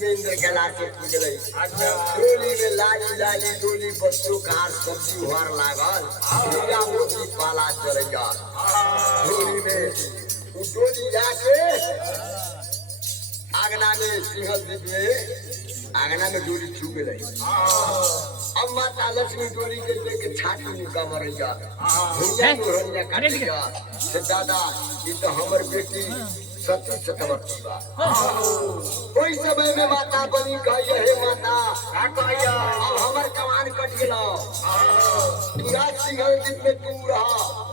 में इंद्र गला के पूजले डोली में लाली लाली डोली बच्चों का सब्जी उहार लागल पूरा मोती पाला चलेगा डोली में डोली जाके आगना में सिंहल दीप में आगना में डोली छू गई। अब माता लक्ष्मी डोली के लेके छाती मुका मरेगा भैया मुहैया काटेगा से दादा ये तो हमर बेटी सती सतवर्ती बा। कोई समय में माता बनी कहिए हे माता कहिया अब हमर कमान कट गेलो पूरा सिंहल दीप में तू रहा